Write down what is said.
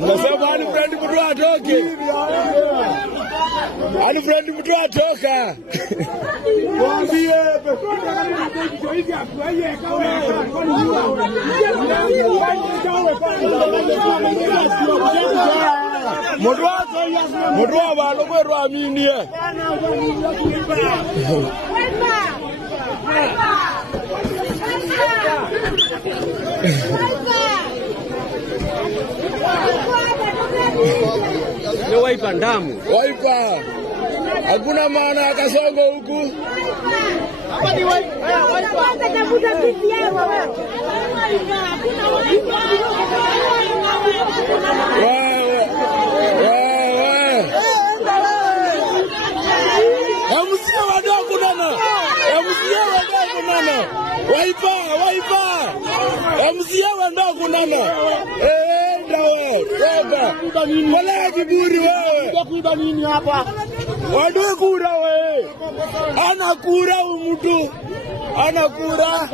Nasema ani friend mtu atoke. Ani friend mtu atoka. Mwambie Mudwa balo kwero aminie. Ni waipa ndamu. Waipa. Hakuna maana ya kasongo huku. Hapa ni waipa. Tafuta kiti yao wewe. Msiye wadogo nana. Msiye wadogo nana. Waipa. Msiye wadogo nana. Ndawe, toka. Wala kiburi wewe. Kuiba nini hapa? Wadwe kura wewe. Ana kura mtu. Ana kura.